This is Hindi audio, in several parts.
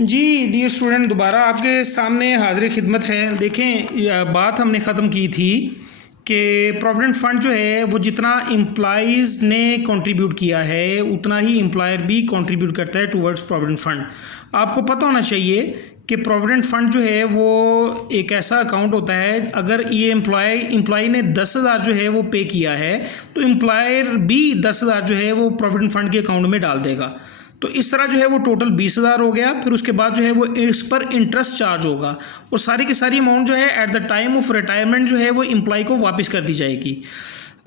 जी डियर स्टूडेंट, दोबारा आपके सामने हाजिर खिदमत है। देखें, बात हमने ख़त्म की थी कि प्रोविडेंट फ़ंड जो है वो जितना एम्प्लॉइज़ ने कंट्रीब्यूट किया है उतना ही एम्प्लॉयर भी कंट्रीब्यूट करता है टुवर्ड्स प्रोविडेंट फ़ंड। आपको पता होना चाहिए कि प्रोविडेंट फ़ंड जो है वो एक ऐसा अकाउंट होता है, अगर ये एम्प्लॉय ने 10,000 जो है वो पे किया है तो एम्प्लॉयर भी 10,000 जो है वो प्रोविडेंट फ़ंड के अकाउंट में डाल देगा। तो इस तरह जो है वो टोटल 20,000 हो गया। फिर उसके बाद जो है वो इस पर इंटरेस्ट चार्ज होगा और सारी की सारी अमाउंट जो है at the time of retirement जो है वो एम्प्लॉय को वापस कर दी जाएगी।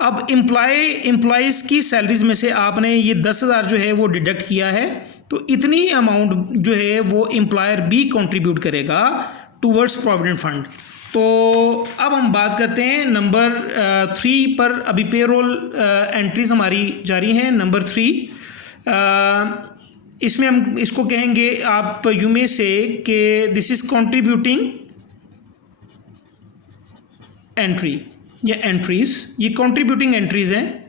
अब एम्प्लॉइज़ की सैलरीज में से आपने ये 10,000 जो है वो डिडक्ट किया है, तो इतनी ही अमाउंट जो है वो एम्प्लॉयर भी कंट्रीब्यूट करेगा टूवर्ड्स प्रोविडेंट फंड। तो अब हम बात करते हैं नंबर 3 पर। अभी पेरोल एंट्रीज हमारी जारी हैं। नंबर 3 इसमें हम इसको कहेंगे, आप यू में से कि दिस इज़ कंट्रीब्यूटिंग एंट्री या एंट्रीज़, ये कंट्रीब्यूटिंग एंट्रीज़ हैं।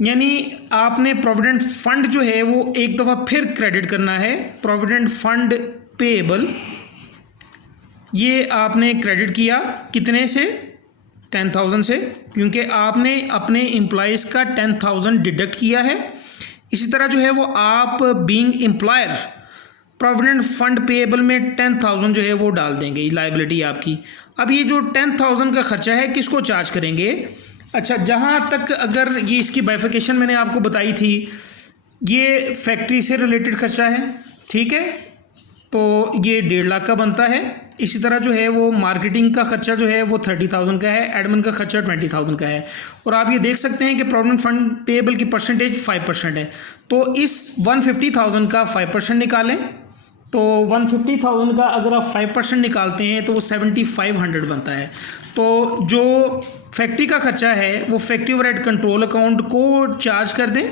यानी आपने प्रोविडेंट फंड जो है वो एक दफ़ा फिर क्रेडिट करना है। प्रोविडेंट फंड पेएबल ये आपने क्रेडिट किया कितने से? 10,000 से, क्योंकि आपने अपने एम्प्लॉइज़ का 10,000 डिडक्ट किया है। इसी तरह जो है वो आप being employer provident fund payable में 10,000 जो है वो डाल देंगे, लायबिलिटी आपकी। अब ये जो 10,000 का खर्चा है किसको चार्ज करेंगे? अच्छा, जहाँ तक अगर ये इसकी बाइफिकेशन मैंने आपको बताई थी, ये फैक्ट्री से रिलेटेड खर्चा है, ठीक है, तो ये 1.5 लाख का बनता है। इसी तरह जो है वो मार्केटिंग का खर्चा जो है वो 30,000 का है, एडमिन का खर्चा 20,000 का है। और आप ये देख सकते हैं कि प्रोविडेंट फंड पेएबल की परसेंटेज 5% है। तो इस 150,000 का 5% निकालें, तो 150,000 का अगर आप 5% निकालते हैं तो वो 7,500 बनता है। तो जो फैक्ट्री का खर्चा है वो फैक्ट्री ओवरहेड कंट्रोल अकाउंट को चार्ज कर दें,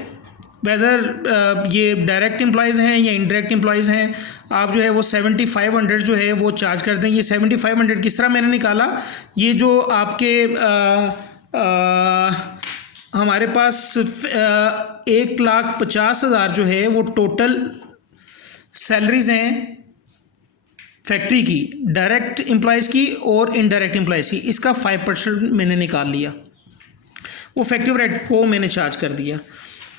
वेदर ये डायरेक्ट एम्प्लॉयज़ हैं या इनडायरेक्ट एम्प्लॉयज़ हैं। आप जो है वो 7,500 जो है वो चार्ज कर दें। ये 7,500 किस तरह मैंने निकाला? ये जो आपके हमारे पास 1,50,000 जो है वो टोटल सैलरीज हैं फैक्ट्री की, डायरेक्ट एम्प्लॉयज़ की और इनडायरेक्ट एम्प्लॉयज़ की। इसका 5% मैंने निकाल लिया, वो फैक्ट्री ओवरहेड को मैंने चार्ज कर दिया।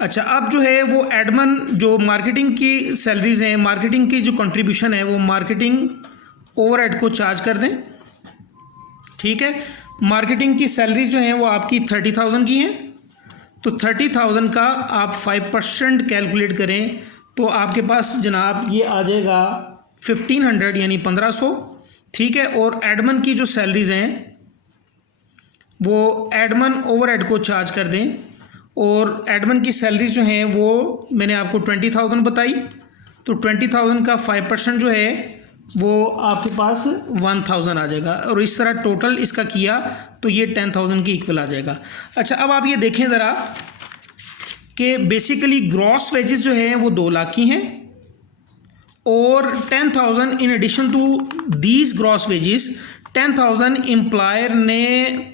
अच्छा, अब जो है वो एडमिन जो मार्केटिंग की सैलरीज हैं, मार्केटिंग की जो कंट्रीब्यूशन है वो मार्केटिंग ओवरहेड को चार्ज कर दें, ठीक है। मार्केटिंग की सैलरीज जो हैं वो आपकी 30,000 की हैं, तो 30,000 का आप 5% कैलकुलेट करें तो आपके पास जनाब ये आ जाएगा 1,500 यानी 1,500, ठीक है। और एडमिन की जो सैलरीज हैं वो एडमिन ओवरहेड को चार्ज कर दें, और एडमिन की सैलरीज जो हैं वो मैंने आपको 20,000 बताई, तो 20,000 का 5% जो है वो आपके पास 1,000 आ जाएगा। और इस तरह टोटल इसका किया तो ये 10,000 की इक्वल आ जाएगा। अच्छा, अब आप ये देखें ज़रा कि बेसिकली ग्रॉस वेजेस जो हैं वो 2 लाख की हैं, और 10,000 in addition to these gross wages 10,000 employer ने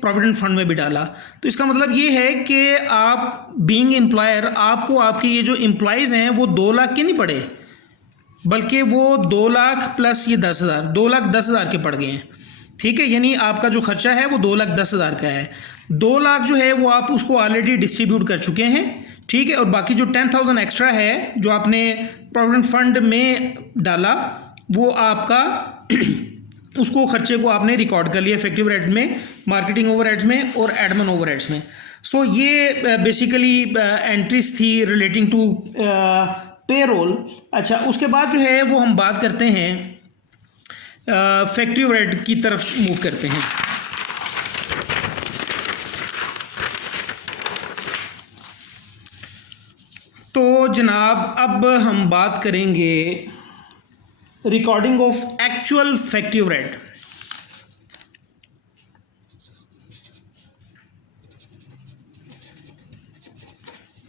प्रोविडेंट फंड में भी डाला। तो इसका मतलब ये है कि आप बीइंग एम्प्लॉयर, आपको आपके ये जो एम्प्लॉयज़ हैं वो 2 लाख के नहीं पड़े, बल्कि वो 2 लाख प्लस ये 10,000, 2,10,000 के पड़ गए हैं, ठीक है। यानी आपका जो खर्चा है वो 2,10,000 का है। 2 लाख जो है वो आप उसको ऑलरेडी डिस्ट्रीब्यूट कर चुके हैं, ठीक है। और बाकी जो 10,000 एक्स्ट्रा है जो आपने प्रोविडेंट फंड में डाला वो आपका उसको खर्चे को आपने रिकॉर्ड कर लिया इफेक्टिव रेट में, मार्केटिंग ओवरहेड्स में और एडमिन ओवरहेड्स में। सो ये बेसिकली एंट्रीज थी रिलेटिंग टू पेरोल। अच्छा, उसके बाद जो है वो हम बात करते हैं फैक्ट्री ओवरहेड की तरफ मूव करते हैं। तो जनाब अब हम बात करेंगे recording of actual factory overhead.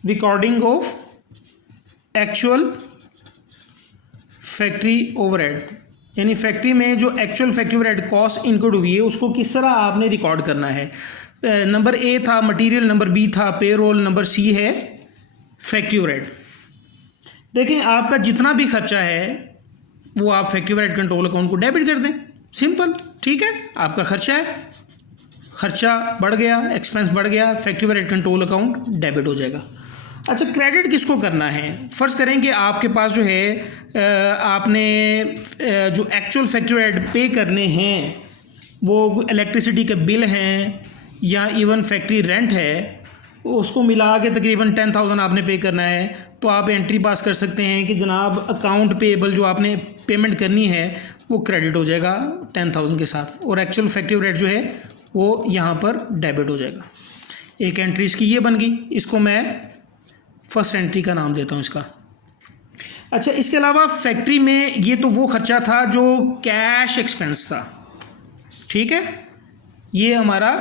Recording of actual factory overhead, यानी फैक्ट्री में जो actual factory overhead cost include हुई है उसको किस तरह आपने रिकॉर्ड करना है। नंबर ए था मटेरियल, नंबर बी था पेरोल, नंबर सी है फैक्ट्री ओवरहेड। देखें, आपका जितना भी खर्चा है वो आप फैक्ट्री ओवरहेड कंट्रोल अकाउंट को डेबिट कर दें, सिंपल, ठीक है। आपका खर्चा है, खर्चा बढ़ गया, एक्सपेंस बढ़ गया, factory overhead control account debit हो जाएगा। अच्छा, क्रेडिट किसको करना है? फ़र्ज़ करें कि आपके पास जो है आपने जो एक्चुअल फैक्ट्री ओवरहेड पे करने हैं वो इलेक्ट्रिसिटी के बिल हैं या इवन फैक्ट्री रेंट है, उसको मिला के तकरीबन 10,000 आपने पे करना है, तो आप एंट्री पास कर सकते हैं कि जनाब अकाउंट पेएबल जो आपने पेमेंट करनी है वो क्रेडिट हो जाएगा 10,000 के साथ, और एक्चुअल फैक्ट्री ओवरहेड जो है वो यहाँ पर डेबिट हो जाएगा। एक एंट्री इसकी ये बन गई, इसको मैं फर्स्ट एंट्री का नाम देता हूँ इसका। अच्छा, इसके अलावा फैक्ट्री में ये तो वो खर्चा था जो कैश एक्सपेंस था, ठीक है, ये हमारा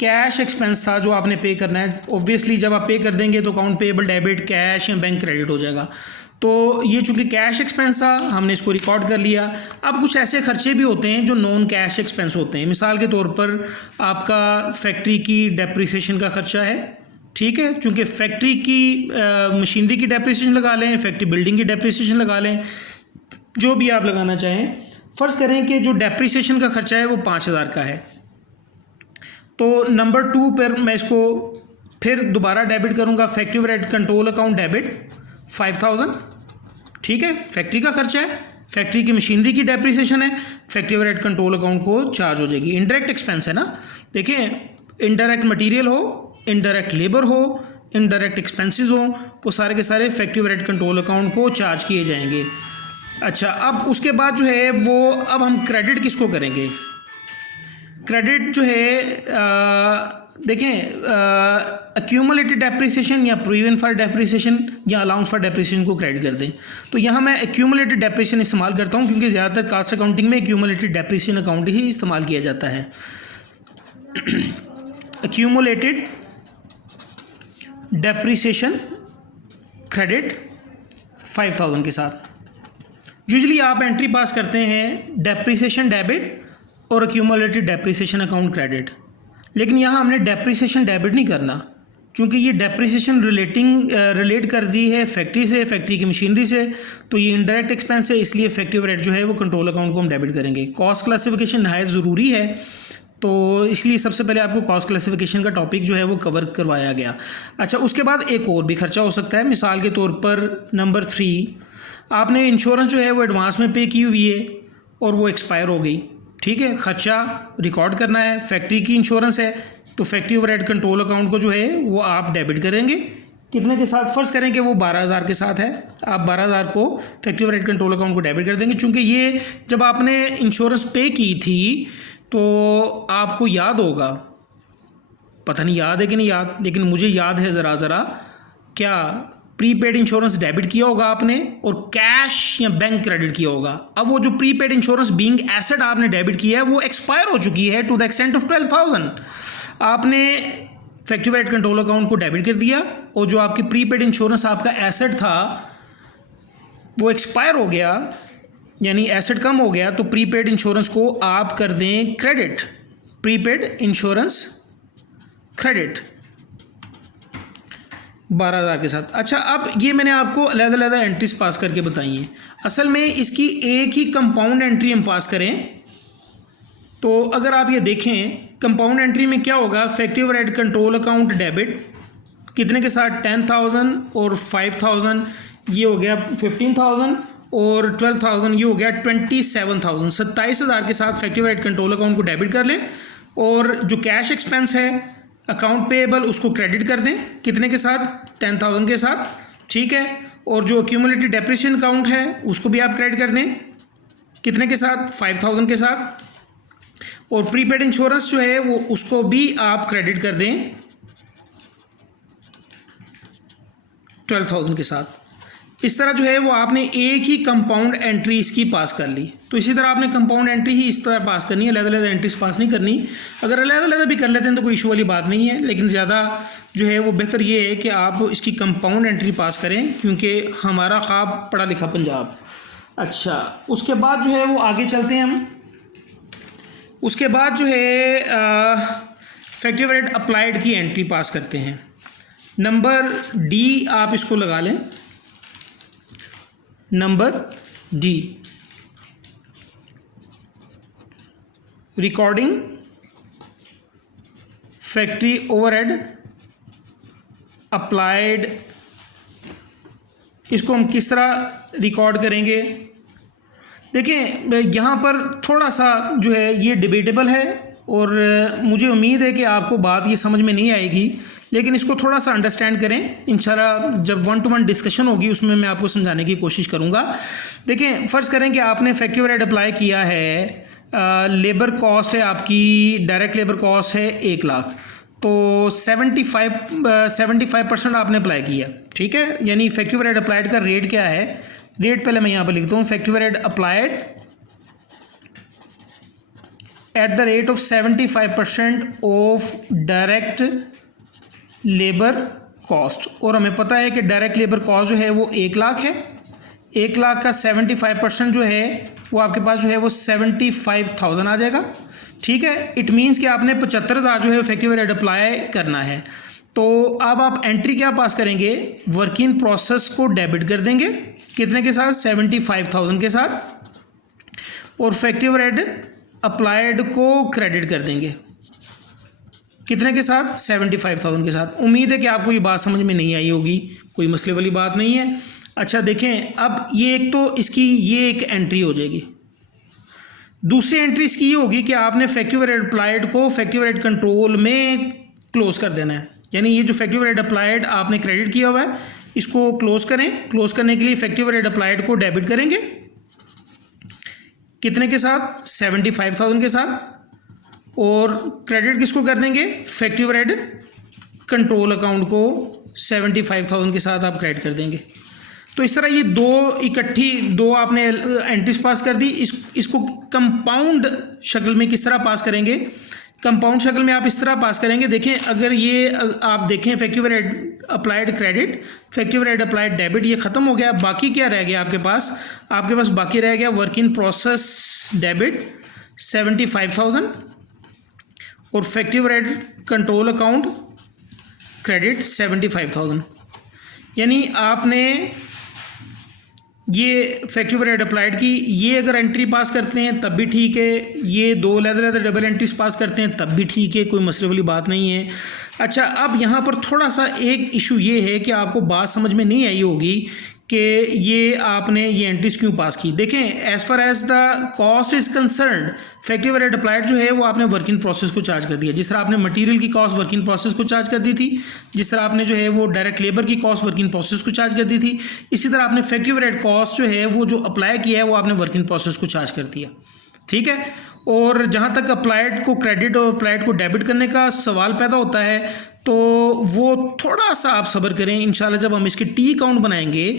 कैश एक्सपेंस था जो आपने पे करना है। ऑब्वियसली जब आप पे कर देंगे तो अकाउंट पेएबल डेबिट, कैश या बैंक क्रेडिट हो जाएगा। तो ये चूंकि कैश एक्सपेंस था हमने इसको रिकॉर्ड कर लिया। अब कुछ ऐसे खर्चे भी होते हैं जो नॉन कैश एक्सपेंस होते हैं। मिसाल के तौर पर आपका फैक्ट्री की डेप्रिसिएशन का खर्चा है, ठीक है, चूँकि फैक्ट्री की मशीनरी की डेप्रिसिएशन लगा लें, फैक्ट्री बिल्डिंग की डेप्रिसिएशन लगा लें, जो भी आप लगाना चाहें। फ़र्ज़ करें कि जो डेप्रिसिएशन का खर्चा है वो 5,000 का है, तो नंबर 2 पर मैं इसको फिर दोबारा डेबिट करूंगा, factory overhead control account debit 5,000, ठीक है, फैक्ट्री का खर्चा है, फैक्ट्री की मशीनरी की डेप्रिसिएशन है, फैक्ट्री ओवरहेड कंट्रोल अकाउंट को चार्ज हो जाएगी। इनडायरेक्ट एक्सपेंस है ना, देखें, इनडायरेक्ट मटेरियल हो, इनडायरेक्ट लेबर हो, इनडायरेक्ट एक्सपेंसेस हो, वो सारे के सारे फैक्ट्री ओवरहेड कंट्रोल अकाउंट को चार्ज किए जाएंगे। अच्छा, अब उसके बाद जो है वो अब हम क्रेडिट किसको करेंगे? क्रेडिट जो है देखें, एक्यूमुलेटेड डेप्रिसिएशन या प्रोविजन फॉर डेप्रिसिएशन या अलाउंस फॉर डेप्रिसिएशन को क्रेडिट कर दें। तो यहाँ मैं एक्यूमुलेटेड डेप्रिसिएशन इस्तेमाल करता हूँ क्योंकि ज़्यादातर कास्ट अकाउंटिंग में एक्यूमुलेटेड डेप्रिसिएशन अकाउंट ही इस्तेमाल किया जाता है। एक्यूमुलेटेड डेप्रिसिएशन क्रेडिट 5,000 के साथ। यूजुअली आप एंट्री पास करते हैं डेप्रिसिएशन डेबिट और एक्यूमुलेटेड डेप्रिसिएशन अकाउंट क्रेडिट, लेकिन यहाँ हमने डेप्रिसिएशन डेबिट नहीं करना क्योंकि ये डेप्रिसिएशन रिलेट कर दी है फैक्ट्री से, फैक्ट्री की मशीनरी से, तो ये इनडायरेक्ट एक्सपेंस है, इसलिए फैक्ट्री ओवरहेड जो है वो कंट्रोल अकाउंट को हम डेबिट करेंगे। कॉस्ट क्लासिफिकेशन नहायत ज़रूरी है, तो इसलिए सबसे पहले आपको कॉस्ट क्लासिफिकेशन का टॉपिक जो है वो कवर करवाया गया। अच्छा, उसके बाद एक और भी खर्चा हो सकता है। मिसाल के तौर पर नंबर 3, आपने इंश्योरेंस जो है वो एडवांस में पे की हुई है और वो एक्सपायर हो गई, ठीक है, खर्चा रिकॉर्ड करना है, फैक्ट्री की इंश्योरेंस है, तो फैक्ट्री ओवरहेड कंट्रोल अकाउंट को जो है वो आप डेबिट करेंगे। कितने के साथ? फ़र्ज़ करें कि वो 12,000 के साथ है, आप 12,000 को फैक्ट्री ओवरहेड कंट्रोल अकाउंट को डेबिट कर देंगे। चूँकि ये जब आपने इंश्योरेंस पे की थी तो आपको याद होगा, पता नहीं याद है कि नहीं याद, लेकिन मुझे याद है ज़रा क्या प्रीपेड इंश्योरेंस डेबिट किया होगा आपने और कैश या बैंक क्रेडिट किया होगा। अब वो जो प्रीपेड इंश्योरेंस बीइंग एसेट आपने डेबिट किया है वो एक्सपायर हो चुकी है टू द एक्सटेंट ऑफ 12,000। आपने फैक्ट्री ओवरहेड कंट्रोल अकाउंट को डेबिट कर दिया और जो आपकी प्रीपेड इंश्योरेंस आपका एसेट था वो एक्सपायर हो गया, यानी एसेट कम हो गया, तो प्रीपेड इंश्योरेंस को आप कर दें क्रेडिट, प्रीपेड इंश्योरेंस क्रेडिट 12,000 के साथ। अच्छा, अब ये मैंने आपको अलग-अलग एंट्रीज पास करके बताई हैं। असल में इसकी एक ही कंपाउंड एंट्री हम पास करें तो अगर आप ये देखें कंपाउंड एंट्री में क्या होगा, factory overhead control account debit कितने के साथ, 10,000 और 5,000 ये हो गया 15,000 और 12,000 ये हो गया 27,000, 27,000 के साथ फैक्ट्री ओवरहेड कंट्रोल अकाउंट को डेबिट कर लें और जो कैश एक्सपेंस है अकाउंट पेएबल उसको क्रेडिट कर दें, कितने के साथ, 10,000 के साथ, ठीक है, और जो एक्यूमुलेटेड डेप्रिसिएशन अकाउंट है उसको भी आप क्रेडिट कर दें, कितने के साथ, 5,000 के साथ, और प्रीपेड इंश्योरेंस जो है वो उसको भी आप क्रेडिट कर दें 12,000 के साथ। इस तरह जो है वो आपने एक ही कंपाउंड एंट्री इसकी पास कर ली। तो इसी तरह आपने कंपाउंड एंट्री ही इस तरह पास करनी है, अलग-अलग एंट्रीज पास नहीं करनी। अगर अलग-अलग भी कर लेते हैं तो कोई इशू वाली बात नहीं है, लेकिन ज़्यादा जो है वो बेहतर ये है कि आप इसकी कंपाउंड एंट्री पास करें क्योंकि हमारा ख्वाब पढ़ा लिखा पंजाब। अच्छा, उसके बाद जो है वो आगे चलते हैं हम। उसके बाद जो है फैक्ट्री ओवरहेड अप्लाइड की एंट्री पास करते हैं। नंबर डी आप इसको लगा लें, number D recording factory overhead applied, इसको हम किस तरह रिकॉर्ड करेंगे? देखें यहाँ पर थोड़ा सा जो है ये डिबेटेबल है और मुझे उम्मीद है कि आपको बात ये समझ में नहीं आएगी, लेकिन इसको थोड़ा सा अंडरस्टैंड करें। इंशाल्लाह जब 1-to-1 डिस्कशन होगी उसमें मैं आपको समझाने की कोशिश करूँगा। देखें फ़र्ज़ करें कि आपने फैक्ट्री ओवरहेड अप्लाई किया है, लेबर कॉस्ट है आपकी, डायरेक्ट लेबर कॉस्ट है 1 लाख, तो 75% आपने अप्लाई किया, ठीक है। यानी फैक्ट्री ओवरहेड अप्लाइड का रेट क्या है? रेट पहले मैं यहाँ पर लिखता हूँ, factory overhead applied at the rate of 75% of direct labour cost. और हमें पता है कि डायरेक्ट लेबर कॉस्ट जो है वो 1 लाख है, 1 लाख का 75% जो है वो आपके पास जो है वो 75,000 आ जाएगा, ठीक है। इट मीन्स कि आपने 75,000 जो है फैक्ट्री ओवरहेड अप्लाई करना है। तो अब आप एंट्री क्या पास करेंगे? वर्क इन प्रोसेस को डेबिट कर देंगे, कितने के साथ? 75,000 के साथ, और फैक्ट्री ओवरहेड अप्लाइड को क्रेडिट कर देंगे, कितने के साथ? 75,000 के साथ। उम्मीद है कि आपको ये बात समझ में नहीं आई होगी, कोई मसले वाली बात नहीं है। अच्छा देखें, अब ये एक तो इसकी ये एक एंट्री हो जाएगी। दूसरी एंट्री इसकी ये होगी कि आपने फैक्ट्री ओवरहेड अप्लाइड को फैक्ट्री ओवरहेड कंट्रोल में क्लोज कर देना है। यानी ये जो फैक्ट्री ओवरहेड अप्लाइड आपने क्रेडिट किया हुआ है इसको क्लोज करें। क्लोज करने के लिए फैक्ट्री ओवरहेड अप्लाइड को डेबिट करेंगे, कितने के साथ? 75,000 के साथ। और क्रेडिट किसको कर देंगे? फैक्ट्री ओवरहेड कंट्रोल अकाउंट को 75,000 के साथ आप क्रेडिट कर देंगे। तो इस तरह ये दो आपने एंट्रीज पास कर दी। इसको कंपाउंड शक्ल में किस तरह पास करेंगे? कंपाउंड शक्ल में आप इस तरह पास करेंगे। देखें, अगर ये आप देखें factory overhead applied credit, factory overhead applied debit, ये ख़त्म हो गया। बाकी क्या रह गया आपके पास? आपके पास बाकी रह गया वर्क इन प्रोसेस डेबिट 75,000 और factory overhead control account credit 75,000। यानी आपने ये फैक्ट्री ओवरहेड अप्लाइड की ये अगर एंट्री पास करते हैं तब भी ठीक है, ये 2 अलग डबल एंट्रीज पास करते हैं तब भी ठीक है, कोई मसले वाली बात नहीं है। अच्छा, अब यहाँ पर थोड़ा सा एक इशू ये है कि आपको बात समझ में नहीं आई होगी कि ये आपने ये एंट्रीज क्यों पास की। देखें, as far as the cost is concerned, factory overhead applied जो है वो आपने वर्क इन प्रोसेस को चार्ज कर दिया। जिस तरह आपने मटेरियल की कॉस्ट वर्क इन प्रोसेस को चार्ज कर दी थी, जिस तरह आपने जो है वो डायरेक्ट लेबर की कॉस्ट वर्क इन प्रोसेस को चार्ज कर दी थी, इसी तरह आपने फैक्ट्री ओवरहेड कॉस्ट जो है वो जो अप्लाई किया है वो आपने वर्क इन प्रोसेस को चार्ज कर दिया, ठीक है। और जहाँ तक अप्लाइड को क्रेडिट और अप्लाइड को डेबिट करने का सवाल पैदा होता है तो वो थोड़ा सा आप सब्र करें। इंशाल्लाह जब हम इसके टी अकाउंट बनाएंगे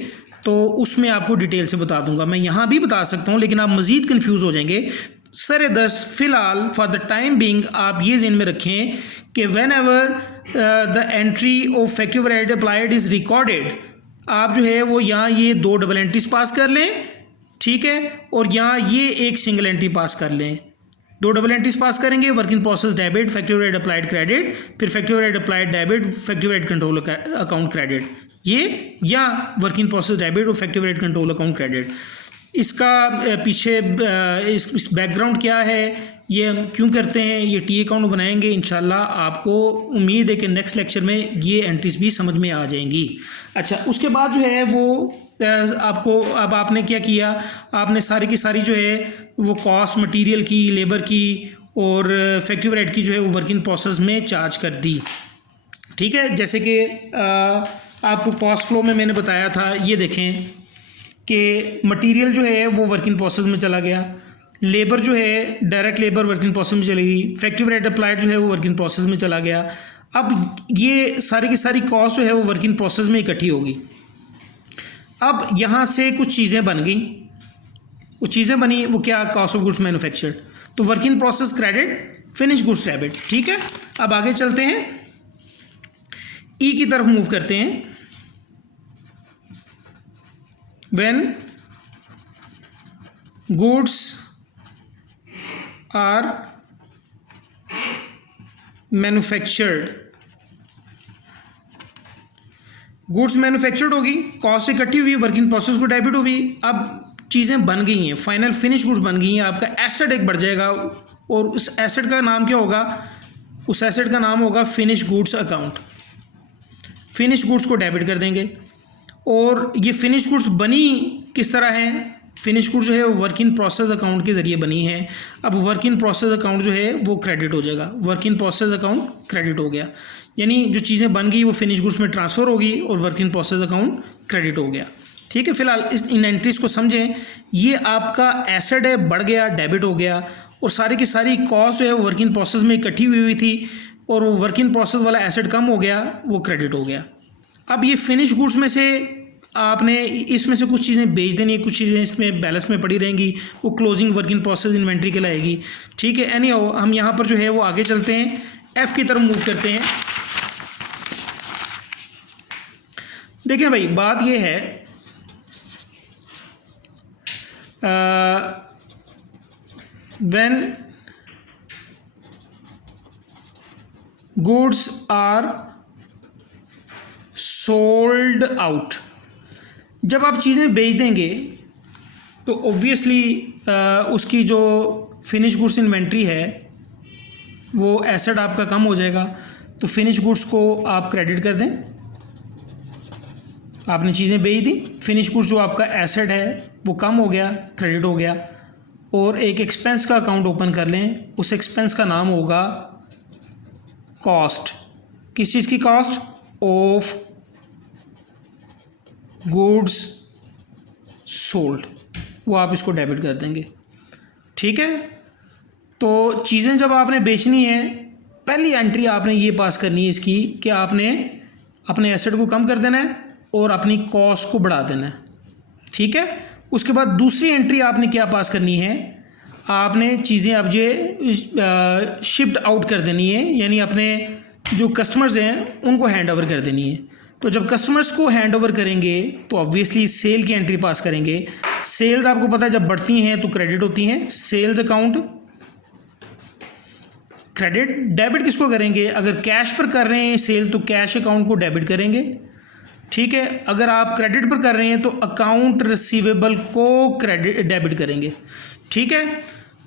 तो उसमें आपको डिटेल से बता दूंगा। मैं यहाँ भी बता सकता हूँ लेकिन आप मज़ीद कन्फ्यूज़ हो जाएंगे। सर दस फ़िलहाल फॉर द टाइम बिंग आप ये ज़हन में रखें कि when ever the entry of factory overhead applied is recorded, आप जो है वो यहाँ ये 2 डबल एंट्रीज पास कर लें, ठीक है, और यहाँ ये एक सिंगल एंट्री पास कर लें। 2 डबल एंट्रीज पास करेंगे, work in process debit, factory overhead applied credit, फिर factory overhead applied debit, factory overhead control account credit, ये या वर्क इन प्रोसेस डेबिट और factory overhead control account credit. इसका पीछे इस बैकग्राउंड क्या है, ये हम क्यों करते हैं, ये टी अकाउंट बनाएंगे इंशाल्लाह। आपको उम्मीद है कि नेक्स्ट लेक्चर में ये एंट्रीज भी समझ में आ जाएंगी। अच्छा, उसके बाद जो है वो आपको अब आपने क्या किया, आपने सारी की सारी जो है वो कॉस्ट मटेरियल की, लेबर की और फैक्ट्री ओवरहेड की जो है वो वर्क इन प्रोसेस में चार्ज कर दी, ठीक है। जैसे कि आपको कॉस्ट फ्लो में मैंने बताया था, ये देखें कि मटेरियल जो है वो वर्क इन प्रोसेस में चला गया, लेबर जो है direct labour work in process में चलेगी, फैक्ट्री ओवरहेड अप्लाइड जो है वो वर्क इन प्रोसेस में चला गया। अब ये सारी की सारी कॉस्ट जो है वो वर्क इन प्रोसेस में इकट्ठी होगी। अब यहाँ से कुछ चीज़ें बन गई, वो चीज़ें बनी वो क्या? Cost of goods manufactured. तो work in process credit, finish goods debit, ठीक है। अब आगे चलते हैं, ई की तरफ मूव करते हैं। When goods are manufactured, goods manufactured होगी, कॉस्ट इकट्ठी हुई, वर्क इन प्रोसेस को डेबिट होगी। अब चीज़ें बन गई हैं, फाइनल फिनिश गुड्स बन गई हैं, आपका एसेट एक बढ़ जाएगा और उस एसेट का नाम क्या होगा, उस एसेट का नाम होगा finish goods account. Finish goods को डेबिट कर देंगे। और ये फिनिश गुड्स बनी किस तरह है, फिनिश गुड्स जो है वो वर्क इन प्रोसेस अकाउंट के ज़रिए बनी है। अब वर्क इन प्रोसेस अकाउंट जो है वो क्रेडिट हो जाएगा, work in process account credit हो गया, यानी जो चीज़ें बन गई वो फिनिश गुड्स में ट्रांसफ़र होगी और work in process account credit हो गया। ठीक है, फिलहाल इन एंट्रीज को समझें। ये आपका एसेट है, बढ़ गया, डेबिट हो गया, और सारी की सारी कॉस्ट जो है वो वर्क इन प्रोसेस में इकट्ठी हुई थी और वो वर्क इन प्रोसेस वाला एसेट कम हो गया, वो क्रेडिट हो गया। अब ये फिनिश गुड्स में से आपने इसमें से कुछ चीज़ें बेच देनी है, कुछ चीज़ें इसमें बैलेंस में पड़ी रहेंगी, वो closing work in process inventory कहलाएगी। ठीक है, एनी हाउ हम यहाँ पर जो है वो आगे चलते हैं, एफ की तरफ मूव करते हैं। देखिए भाई, बात ये है when goods are sold out, जब आप चीज़ें बेच देंगे तो ऑब्वियसली उसकी जो फिनिश गुड्स इन्वेंट्री है वो एसेट आपका कम हो जाएगा, तो फिनिश गुड्स को आप क्रेडिट कर दें। आपने चीज़ें बेच दी, फिनिश गुड्स जो आपका एसेट है वो कम हो गया, क्रेडिट हो गया, और एक एक्सपेंस का अकाउंट ओपन कर लें। उस एक्सपेंस का नाम होगा कॉस्ट। किस चीज़ की कॉस्ट? ऑफ गुड्स सोल्ड, वो आप इसको डेबिट कर देंगे। ठीक है, तो चीज़ें जब आपने बेचनी है, पहली एंट्री आपने ये पास करनी है इसकी कि आपने अपने एसेट को कम कर देना है और अपनी कॉस्ट को बढ़ा देना है। ठीक है, उसके बाद दूसरी एंट्री आपने क्या पास करनी है, आपने चीज़ें अब जो शिफ्ट आउट कर देनी है, यानी अपने जो कस्टमर्स हैं उनको हैंड ओवर कर देनी है। तो जब कस्टमर्स को हैंड ओवर करेंगे तो ऑब्वियसली सेल की एंट्री पास करेंगे। सेल्स आपको पता है जब बढ़ती हैं तो क्रेडिट होती हैं, सेल्स अकाउंट क्रेडिट। डेबिट किसको करेंगे? अगर कैश पर कर रहे हैं सेल तो कैश अकाउंट को डेबिट करेंगे। ठीक है, अगर आप क्रेडिट पर कर रहे हैं तो अकाउंट रिसीवेबल को क्रेडिट डेबिट करेंगे। ठीक है,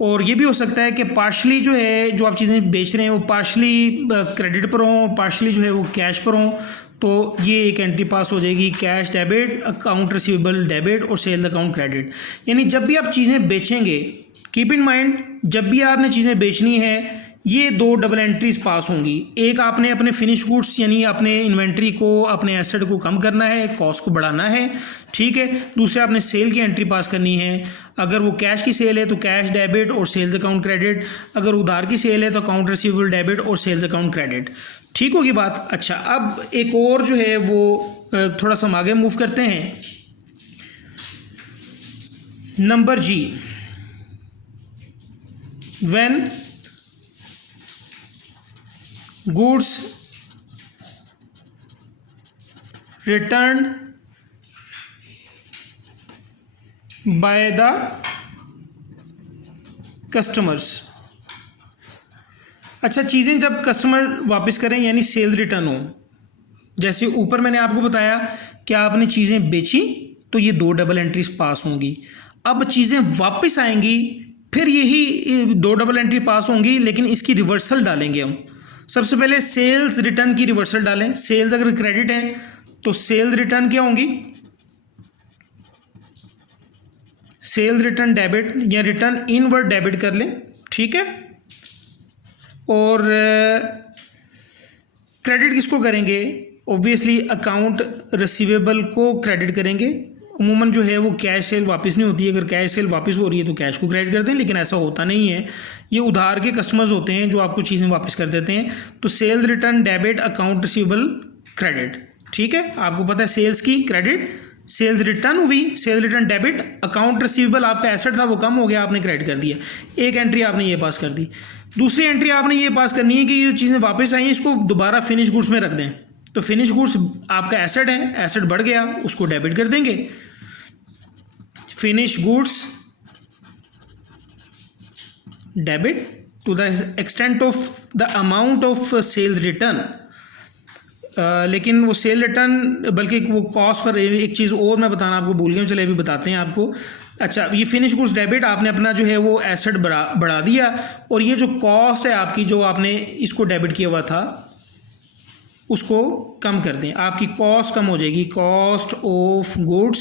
और ये भी हो सकता है कि पार्शली जो है जो आप चीज़ें बेच रहे हैं वो पार्शली क्रेडिट पर हों, पार्शली जो है वो कैश पर हों, तो ये एक एंट्री पास हो जाएगी, cash debit, account receivable debit और सेल अकाउंट क्रेडिट। यानी जब भी आप चीज़ें बेचेंगे, कीप इन माइंड, जब भी आपने चीज़ें बेचनी है ये दो डबल एंट्रीज पास होंगी। एक आपने अपने फिनिश गुड्स यानी अपने इन्वेंट्री को, अपने एसेट को कम करना है, कॉस्ट को बढ़ाना है। ठीक है, दूसरे आपने सेल की एंट्री पास करनी है। अगर वो कैश की सेल है तो कैश डेबिट और सेल्स अकाउंट क्रेडिट, अगर उधार की सेल है तो अकाउंट रिसीवेबल डेबिट और सेल्स अकाउंट क्रेडिट। ठीक होगी बात? अच्छा, अब एक और जो है वो थोड़ा सा हम आगे मूव करते हैं। Number G, when goods returned by the customers। अच्छा, चीज़ें जब कस्टमर वापस करें यानी सेल रिटर्न हो, जैसे ऊपर मैंने आपको बताया कि आपने चीज़ें बेची तो ये दो डबल एंट्रीज पास होंगी। अब चीज़ें वापस आएंगी, फिर यही दो डबल एंट्री पास होंगी, लेकिन इसकी रिवर्सल डालेंगे हम। सबसे पहले सेल्स रिटर्न की रिवर्सल डालें। सेल्स अगर क्रेडिट है तो सेल्स रिटर्न क्या होंगी? सेल्स रिटर्न डेबिट या रिटर्न इनवर्ड डेबिट कर लें। ठीक है, और क्रेडिट किसको करेंगे? ऑब्वियसली अकाउंट रिसीवेबल को क्रेडिट करेंगे। अमूमन जो है वो कैश सेल वापस नहीं होती है, अगर कैश सेल वापस हो रही है तो कैश को क्रेडिट करते हैं, लेकिन ऐसा होता नहीं है। ये उधार के कस्टमर्स होते हैं जो आपको चीज़ें वापस कर देते हैं। तो sales return debit, account receivable credit. ठीक है, आपको पता है सेल्स की क्रेडिट, सेल्स रिटर्न हुई, sales return debit, account receivable आपका एसेट था वो कम हो गया, आपने क्रेडिट कर दिया। एक एंट्री आपने ये पास कर दी। दूसरी एंट्री आपने ये पास करनी है कि ये चीज़ें वापस आई हैं इसको दोबारा फिनिश गुड्स में रख दें। तो फिनिश गुड्स आपका एसेट है, एसेट बढ़ गया, उसको डेबिट कर देंगे। Finish goods debit to the extent of the amount of sales return. लेकिन वो सेल रिटर्न, बल्कि वो कॉस्ट पर एक चीज़ और मैं बताना आपको भूल गया, चले अभी बताते हैं आपको। अच्छा, ये फिनिश गुड्स डेबिट आपने अपना जो है वो एसेट बढ़ा दिया, और ये जो कॉस्ट है आपकी, जो आपने इसको डेबिट किया हुआ था उसको कम कर दें, आपकी कॉस्ट कम हो जाएगी। कॉस्ट ऑफ गुड्स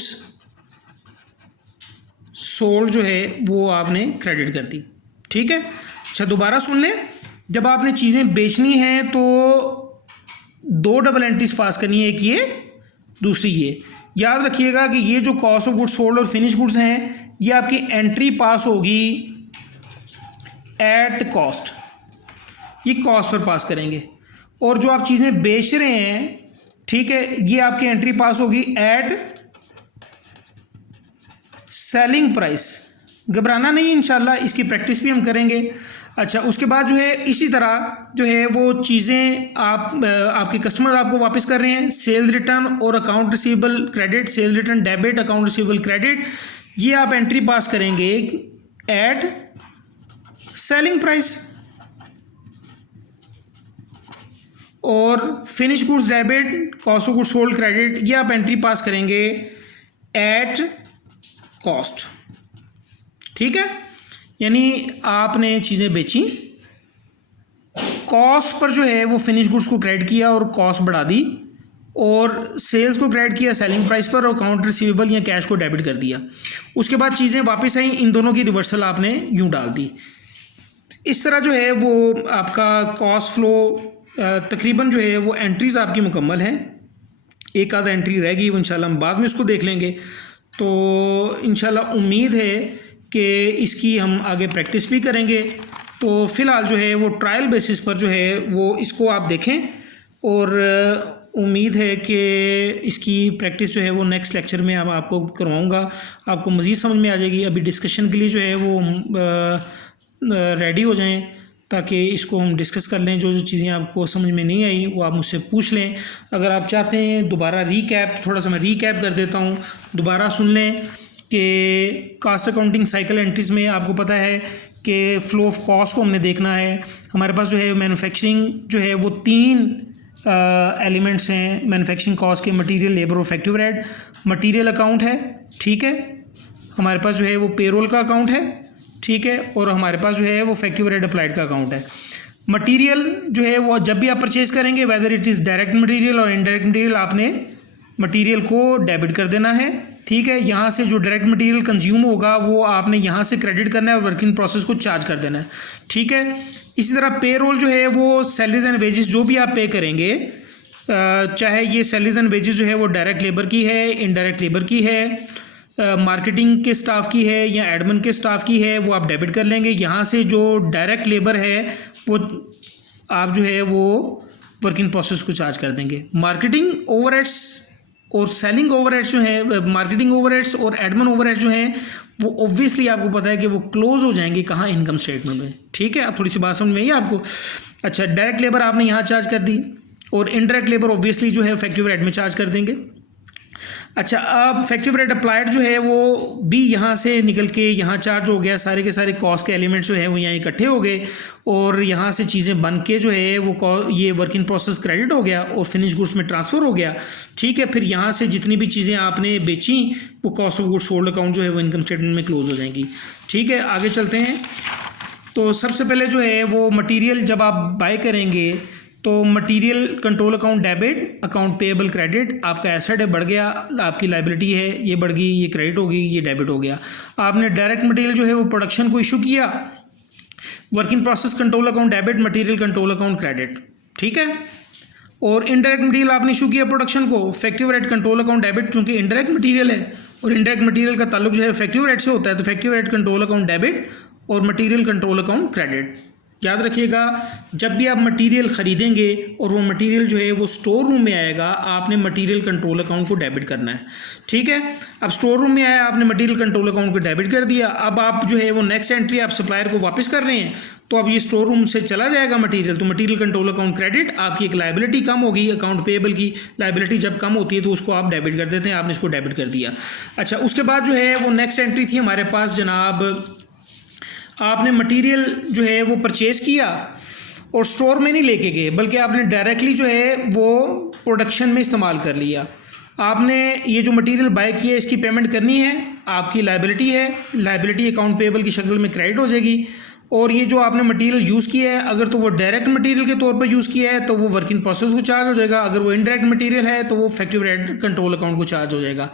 सोल्ड जो है वो आपने क्रेडिट कर दी, ठीक है। अच्छा, दोबारा सुन लें, जब आपने चीज़ें बेचनी हैं तो 2 डबल एंट्रीज पास करनी है, एक ये, दूसरी ये। याद रखिएगा कि ये जो कॉस्ट ऑफ गुड्स सोल्ड और फिनिश गुड्स हैं, ये आपकी एंट्री पास होगी एट कॉस्ट, ये कॉस्ट पर पास करेंगे। और जो आप चीज़ें बेच रहे हैं, ठीक है, ये आपकी एंट्री पास होगी एट सेलिंग प्राइस। घबराना नहीं, इंशाल्लाह इसकी प्रैक्टिस भी हम करेंगे। अच्छा, उसके बाद जो है इसी तरह जो है वो चीज़ें आपके कस्टमर आपको वापस कर रहे हैं। सेल रिटर्न और account receivable credit, cell return debit, account receivable credit, ये आप एंट्री पास करेंगे एट सेलिंग प्राइस। और finish goods debit, cost of goods sold credit, ये आप एंट्री पास करेंगे एट कॉस्ट, ठीक है। यानी आपने चीज़ें बेची, कॉस्ट पर जो है वो फिनिश गुड्स को क्रेडिट किया और कॉस्ट बढ़ा दी, और सेल्स को क्रेडिट किया सेलिंग प्राइस पर, और अकाउंट रिसीवेबल या कैश को डेबिट कर दिया। उसके बाद चीज़ें वापस आई, इन दोनों की रिवर्सल आपने यूँ डाल दी। इस तरह जो है वो आपका कॉस्ट फ्लो तकरीबन जो है वो एंट्रीज़ आपकी मुकम्मल हैं। एक आधा एंट्री रह गई, वो इंशाल्लाह हम बाद में उसको देख लेंगे। तो इंशाल्लाह उम्मीद है कि इसकी हम आगे प्रैक्टिस भी करेंगे। तो फ़िलहाल जो है वो ट्रायल बेसिस पर जो है वो इसको आप देखें, और उम्मीद है कि इसकी प्रैक्टिस जो है वो नेक्स्ट लेक्चर में अब आपको करवाऊँगा, आपको मज़ीद समझ में आ जाएगी। अभी डिस्कशन के लिए जो है वो रेडी हो जाएं, ताकि इसको हम डिस्कस कर लें। जो जो चीज़ें आपको समझ में नहीं आई वो आप मुझसे पूछ लें। अगर आप चाहते हैं दोबारा रीकैप, थोड़ा सा मैं रीकैप कर देता हूँ, दोबारा सुन लें कि कास्ट अकाउंटिंग साइकिल एंट्रीज़ में आपको पता है कि फ़्लो ऑफ कॉस्ट को हमने देखना है। हमारे पास जो है मैन्युफैक्चरिंग जो है वो 3 एलिमेंट्स हैं मैन्युफैक्चरिंग कॉस्ट के, मटेरियल, लेबर और फैक्ट्री ओवरहेड। मटेरियल अकाउंट है, ठीक है, हमारे पास जो है वो पेरोल का अकाउंट है, ठीक है, और हमारे पास जो है वो फैक्ट्री ओवरहेड अप्लाइड का अकाउंट है। मटेरियल जो है वो जब भी आप परचेज़ करेंगे, whether it is direct material और इनडायरेक्ट मटेरियल, आपने मटेरियल को डेबिट कर देना है, ठीक है। यहाँ से जो डायरेक्ट मटेरियल कंज्यूम होगा वो आपने यहाँ से क्रेडिट करना है और वर्किंग प्रोसेस को चार्ज कर देना है, ठीक है। इसी तरह पे रोल जो है वो सैलरीज एंड वेजेस जो भी आप पे करेंगे, चाहे ये सैलरीज एंड वेजेस जो है वो डायरेक्ट लेबर की है, इनडायरेक्ट लेबर की है, मार्केटिंग के स्टाफ की है या एडमिन के स्टाफ की है, वो आप डेबिट कर लेंगे। यहाँ से जो डायरेक्ट लेबर है वो आप जो है वो वर्किंग प्रोसेस को चार्ज कर देंगे। मार्केटिंग ओवरहेड्स और सेलिंग ओवरहेड्स जो है, मार्केटिंग ओवरहेड्स और एडमिन ओवरहेड्स जो हैं वो ऑब्वियसली आपको पता है कि वो क्लोज हो जाएंगे कहाँ, इनकम स्टेटमेंट में, ठीक है। आप थोड़ी सी बात समझ में आई आपको। अच्छा, डायरेक्ट लेबर आपने यहाँ चार्ज कर दी, और इनडायरेक्ट लेबर ऑब्वियसली जो है फैक्ट्री ओवरहेड में चार्ज कर देंगे। अच्छा, अब फैक्ट्री ओवरहेड अप्लाइड जो है वो भी यहाँ से निकल के यहाँ चार्ज हो गया, सारे के सारे कॉस्ट के एलिमेंट्स जो है वो यहाँ इकट्ठे हो गए, और यहाँ से चीज़ें बन के जो है वो ये वर्किंग प्रोसेस क्रेडिट हो गया और फिनिश गुड्स में ट्रांसफ़र हो गया, ठीक है। फिर यहाँ से जितनी भी चीज़ें आपने बेची वो cost of goods sold account जो है वो इनकम स्टेटमेंट में क्लोज हो जाएंगी, ठीक है। आगे चलते हैं। तो सबसे पहले जो है वो मटीरियल जब आप बाय करेंगे तो material control account debit, account payable credit, आपका एसेट है बढ़ गया, आपकी लाइबिलिटी है ये बढ़ गई, ये क्रेडिट हो गई, ये डेबिट हो गया। आपने डायरेक्ट मटेरियल जो है वो प्रोडक्शन को इशू किया, working process control account debit, material control account credit, ठीक है। और इनडायरेक्ट मटेरियल आपने इशू किया प्रोडक्शन को, factory overhead control account debit, चूंकि इनडायरेक्ट मटेरियल है और इनडायरेक्ट मटेरियल का ताल्लुक जो है फैक्ट्री ओवरहेड से होता है, तो factory overhead control account debit और मटेरियल कंट्रोल अकाउंट क्रेडिट। याद रखिएगा, जब भी आप मटेरियल ख़रीदेंगे और वो मटेरियल जो है वो स्टोर रूम में आएगा, आपने मटेरियल कंट्रोल अकाउंट को डेबिट करना है, ठीक है। अब स्टोर रूम में आया, आपने मटेरियल कंट्रोल अकाउंट को डेबिट कर दिया। अब आप जो है वो नेक्स्ट एंट्री आप सप्लायर को वापस कर रहे हैं, तो अब ये स्टोर रूम से चला जाएगा मटेरियल, तो मटेरियल कंट्रोल अकाउंट क्रेडिट, आपकी एक लाइबिलिटी कम होगी, अकाउंट पेएबल की लाइबिलिटी जब कम होती है तो उसको आप डेबिट कर देते हैं, आपने इसको डेबिट कर दिया। अच्छा, उसके बाद जो है वो नेक्स्ट एंट्री थी हमारे पास जनाब, आपने मटेरियल जो है वो परचेज़ किया और स्टोर में नहीं लेके गए, बल्कि आपने डायरेक्टली जो है वो प्रोडक्शन में इस्तेमाल कर लिया। आपने ये जो मटेरियल बाय किया है इसकी पेमेंट करनी है, आपकी लायबिलिटी है, लायबिलिटी अकाउंट पेएबल की शक्ल में क्रेडिट हो जाएगी। और ये जो आपने मटेरियल यूज़ किया है, अगर तो वो डायरेक्ट मटेरियल के तौर पर यूज़ किया है तो वो वर्क इन प्रोसेस को चार्ज हो जाएगा, अगर वो इनडायरेक्ट मटेरियल है तो वो फैक्ट्री ओवरहेड कंट्रोल अकाउंट को चार्ज हो जाएगा।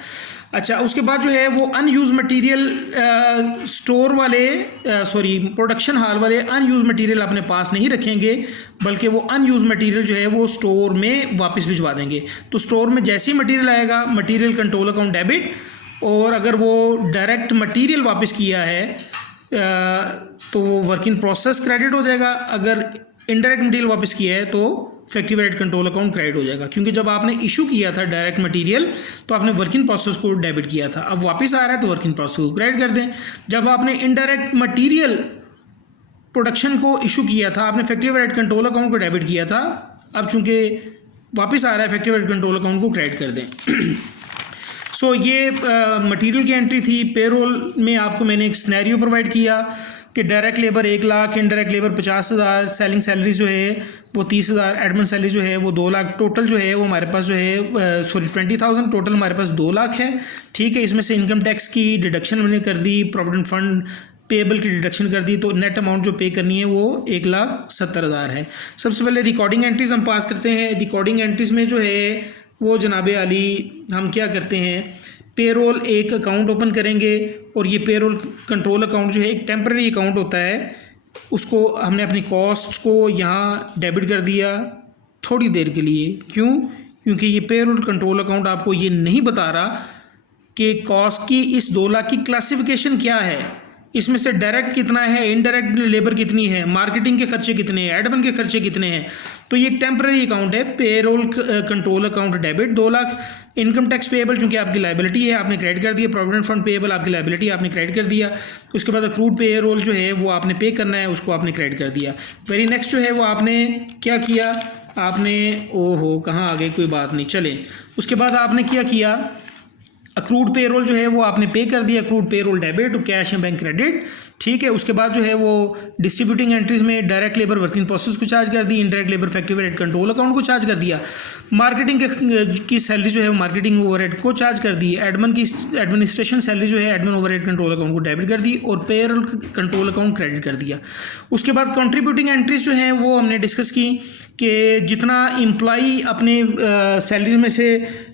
अच्छा, उसके बाद जो है वो अनयूज मटेरियल स्टोर वाले प्रोडक्शन हॉल वाले अनयूज मटेरियल अपने पास नहीं रखेंगे, बल्कि वो अनयूज मटेरियल जो है वो स्टोर में वापस भिजवा देंगे। तो स्टोर में जैसे ही मटेरियल आएगा, मटेरियल कंट्रोल अकाउंट डेबिट, और अगर वो डायरेक्ट मटेरियल वापस किया है तो वो वर्क इन प्रोसेस क्रेडिट हो जाएगा, अगर इनडायरेक्ट मटेरियल वापस किया है तो factory overhead control account credit हो जाएगा। क्योंकि जब आपने इशू किया था डायरेक्ट मटेरियल तो आपने वर्क इन प्रोसेस को डेबिट किया था, अब वापस आ रहा है तो वर्क इन प्रोसेस को क्रेडिट कर दें। जब आपने इनडायरेक्ट मटेरियल प्रोडक्शन को इशू किया था, आपने फैक्ट्री ओवरहेड कंट्रोल अकाउंट को डेबिट किया था, अब चूंकि वापस आ रहा है फैक्ट्री ओवरहेड कंट्रोल अकाउंट को क्रेडिट कर दें। सो ये मटेरियल की एंट्री थी। पेरोल में आपको मैंने एक सिनेरियो प्रोवाइड किया कि direct labour 1 lakh, indirect labour 50,000, selling salary जो है वो 30,000, एडमिन सैलरी जो है वो 2 लाख, टोटल जो है वो हमारे पास जो है 20,000, टोटल हमारे पास 2 लाख है। ठीक है, इसमें से इनकम टैक्स की डिडक्शन मैंने कर दी, प्रोविडेंट फंड पेएबल की डिडक्शन कर दी, तो नेट अमाउंट जो पे करनी है वो 1,70,000 है। सबसे पहले रिकॉर्डिंग एंट्रीज हम पास करते हैं। रिकॉर्डिंग एंट्रीज में जो है वो जनाबे आली हम क्या करते हैं, पेरोल एक अकाउंट ओपन करेंगे, और ये पेरोल कंट्रोल अकाउंट जो है एक टेम्पररी अकाउंट होता है, उसको हमने अपनी कॉस्ट को यहाँ डेबिट कर दिया थोड़ी देर के लिए। क्यों? क्योंकि ये पेरोल कंट्रोल अकाउंट आपको ये नहीं बता रहा कि कॉस्ट की इस 2 लाख की क्लासिफिकेशन क्या है, इसमें से डायरेक्ट कितना है, इनडायरेक्ट लेबर कितनी है, मार्केटिंग के खर्चे कितने हैं, एडमिन के खर्चे कितने हैं। तो ये एक टेम्पररी अकाउंट है, payroll control account debit 2 lakh. Income tax payable चूंकि आपकी लायबिलिटी है, आपने क्रेडिट कर दिया। प्रोविडेंट फंड पेएबल आपकी लायबिलिटी, आपने क्रेडिट कर दिया। उसके बाद अक्रूड पेरोल जो है वो आपने पे करना है, उसको आपने क्रेडिट कर दिया। वेरी नेक्स्ट जो है वो आपने क्या किया, आपने ओहो कहाँ आ गए, कोई बात नहीं, चलें। उसके बाद आपने क्या किया, अक्रूड पेरोल जो है वो आपने पे कर दिया, accrued payroll debit, cash and bank credit. ठीक है, उसके बाद जो है वो डिस्ट्रीब्यूटिंग एंट्रीज में डायरेक्ट लेबर वर्किंग प्रोसेस को चार्ज कर दी, indirect labour factory overhead control account को चार्ज कर दिया, मार्केटिंग की सैलरी जो है वो मार्केटिंग ओवरहेड को चार्ज कर दी, एडमिन की एडमिनिस्ट्रेशन सैलरी जो है एडमिन ओवरहेड कंट्रोल अकाउंट को डेबिट कर दी, और पेरोल कंट्रोल अकाउंट क्रेडिट कर दिया। उसके बाद कंट्रीब्यूटिंग एंट्रीज जो हैं वो हमने डिस्कस की कि जितना एम्प्लॉई अपने सैलरी में से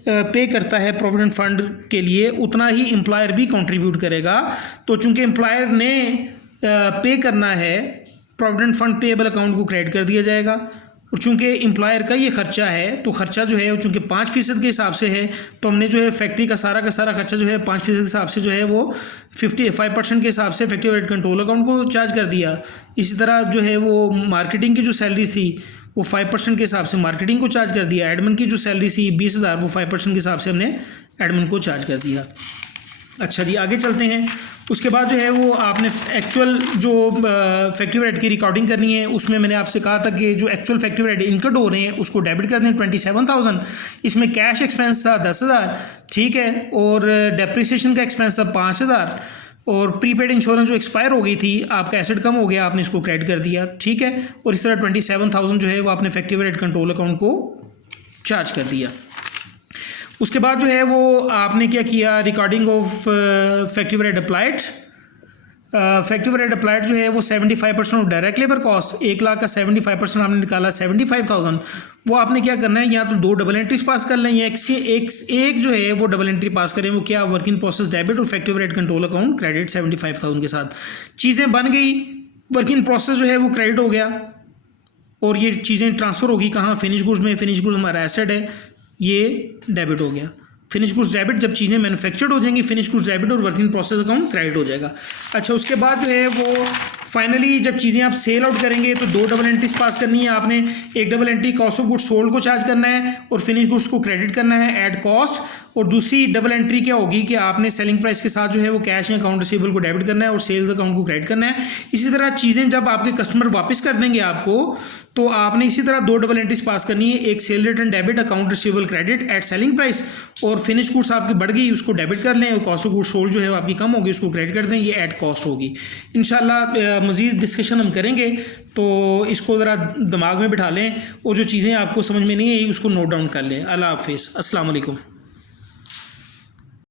पे करता है प्रोविडेंट फंड के लिए, उतना ही एम्प्लॉयर भी कंट्रीब्यूट करेगा। तो चूंकि एम्प्लॉयर ने पे करना है, प्रोविडेंट फंड पेएबल अकाउंट को क्रेडिट कर दिया जाएगा। और चूंकि एम्प्लॉयर का ये खर्चा है, तो खर्चा जो है चूंकि 5% के हिसाब से है, तो हमने जो है फैक्ट्री का सारा खर्चा जो है 5% के हिसाब से जो है वो 55% के हिसाब से फैक्ट्री ओवरहेड कंट्रोल अकाउंट को चार्ज कर दिया। इसी तरह जो है वो मार्केटिंग की जो सैलरी थी वो 5% के हिसाब से मार्केटिंग को चार्ज कर दिया। एडमिन की जो सैलरी थी 20,000, वो 5% के हिसाब से हमने एडमिन को चार्ज कर दिया। अच्छा जी, आगे चलते हैं। उसके बाद जो है वो आपने एक्चुअल जो फैक्ट्री ओवरहेड की रिकॉर्डिंग करनी है, उसमें मैंने आपसे कहा था कि जो एक्चुअल फैक्ट्री ओवरहेड इनकट हो रहे हैं उसको डेबिट कर दें 27,000। इसमें कैश एक्सपेंस था 10,000, ठीक है, और डेप्रिसिएशन का एक्सपेंस था 5,000, और प्रीपेड इंश्योरेंस जो एक्सपायर हो गई थी, आपका एसेट कम हो गया, आपने इसको क्रेडिट कर दिया। ठीक है, और इस तरह 27,000 जो है वो आपने फैक्ट्री ओवरहेड कंट्रोल अकाउंट को चार्ज कर दिया। उसके बाद जो है वो आपने क्या किया, recording of factory overhead applied. Factory overhead applied जो है वो 75% of direct labour cost, 1 lakh का 75% आपने निकाला 75,000। वो आपने क्या करना है, या तो 2 डबल एंट्रीज पास कर लें, या एक जो है वो डबल एंट्री पास करें। वो क्या, वर्क इन प्रोसेस डेबिट और factory overhead control account credit 75,000 के साथ। चीज़ें बन गई, वर्क इन प्रोसेस जो है वो क्रेडिट हो गया, और ये चीज़ें ट्रांसफ़र होगी कहाँ, फिनिश गुड्स में। फिनिश गुड्स हमारा एसेट है, ये डेबिट हो गया। फिनिश गुड्स डेबिट, जब चीज़ें मैन्युफैक्चर्ड हो जाएंगी, फिनिश गुड्स डेबिट और वर्किंग प्रोसेस अकाउंट क्रेडिट हो जाएगा। अच्छा, उसके बाद जो है वो फाइनली जब चीज़ें आप सेल आउट करेंगे तो 2 डबल एंट्रीज पास करनी है आपने। एक double entry cost of goods sold को चार्ज करना है, और फिनिश गुड्स को क्रेडिट करना है एट कॉस्ट। और दूसरी डबल एंट्री क्या होगी कि आपने सेलिंग प्राइस के साथ जो है वो कैश या अकाउंट रिसीवेबल को डेबिट करना है, और सेल्स अकाउंट को क्रेडिट करना है। इसी तरह चीज़ें जब आपके कस्टमर वापस कर देंगे आपको, तो आपने इसी तरह 2 डबल एंट्रीज पास करनी है। एक cell return debit, account receivable credit at selling price, और और फिनिश गुड्स आपकी बढ़ गई, उसको डेबिट कर लें, और कॉस्ट ऑफ गुड्स सोल्ड जो है वो आपकी कम होगी, उसको क्रेडिट कर दें, ये एट कॉस्ट होगी। इंशाल्लाह मज़ीद डिस्कशन हम करेंगे, तो इसको ज़रा दिमाग में बिठा लें और जो चीज़ें आपको समझ में नहीं आई उसको नोट डाउन कर लें। अल्लाह हाफिज़, अस्सलाम वालेकुम।